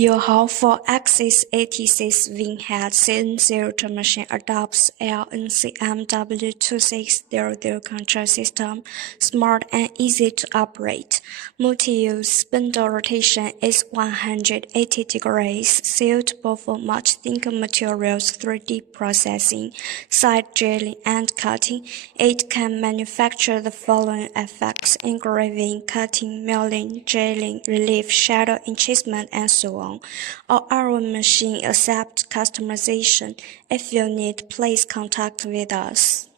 Youhao 4X86 Winghead CN0 machine adopts LNCMW2600 control system, smart and easy to operate. Multi-use spindle rotation is 180 degrees, suitable for much thicker materials 3D processing, side drilling and cutting. It can manufacture the following effects: engraving, cutting, milling, drilling, relief, shadow enchasment, and so on. Our machine accepts customization. If you need, please contact with us.